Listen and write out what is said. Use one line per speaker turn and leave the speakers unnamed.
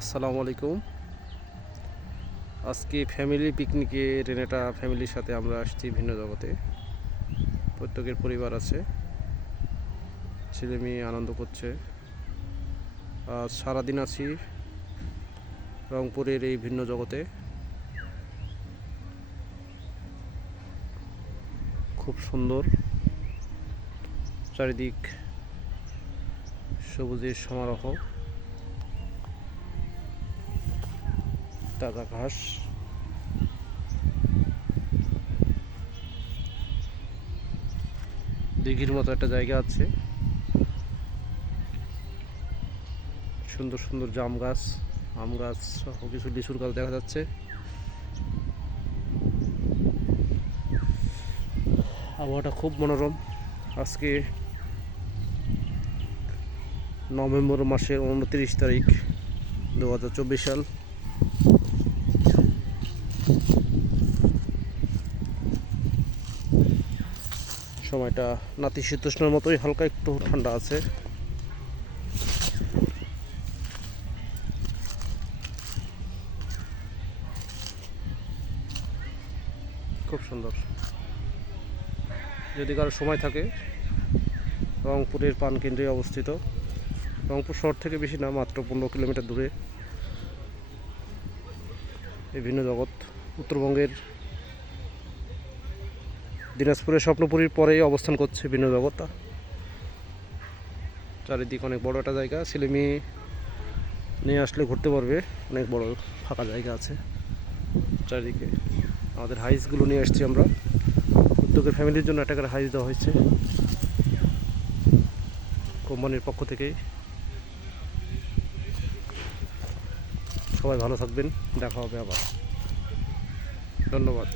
আসসালামু আলাইকুম। আজকে ফ্যামিলি পিকনিকে রেনেটা ফ্যামিলির সাথে আমরা আসছি ভিন্ন জগতে। প্রত্যেকের পরিবার আছে। ছেলে মেয়ে আনন্দ করছে। আজ সারাদিন আছি রংপুরের এই ভিন্ন জগতে। খুব সুন্দর। চারিদিক সবুজের সমারোহ। তাজা ঘাস। দিঘির মতো একটা জায়গা আছে। সুন্দর সুন্দর জাম গাছ, আম গাছ সহ কিছু লিচুর গাছ দেখা যাচ্ছে। আবহাওয়াটা খুব মনোরম। আজকে নভেম্বর মাসের উনত্রিশ তারিখ দু হাজার চব্বিশ সাল। সময়টা নাতিশীতোষ্ণের মতোই হালকা একটু ঠান্ডা আছে। খুব সুন্দর। যদি কারও সময় থাকে, রংপুরের পানকেন্দ্রে অবস্থিত। রংপুর শহর থেকে বেশি না, মাত্র পনেরো কিলোমিটার দূরে। বিভিন্ন জগৎ, উত্তরবঙ্গের দিনাজপুরের স্বপ্নপুরীর পরেই অবস্থান করছে ভিন্ন জগৎ চারিদিক অনেক বড় একটা জায়গা, ছেলে মেয়ে নিয়ে আসলে ঘুরতে পারবে, অনেক বড় ফাঁকা জায়গা আছে চারিদিকে। আমাদের হাইসগুলো নিয়ে আসছি আমরা। উদ্যোগের ফ্যামিলির জন্য একটা করে হাইস দেওয়া হয়েছে। কোম্পানির পক্ষ থেকেই। সবাই ভালো থাকবেন, দেখা হবে আবার। ধন্যবাদ।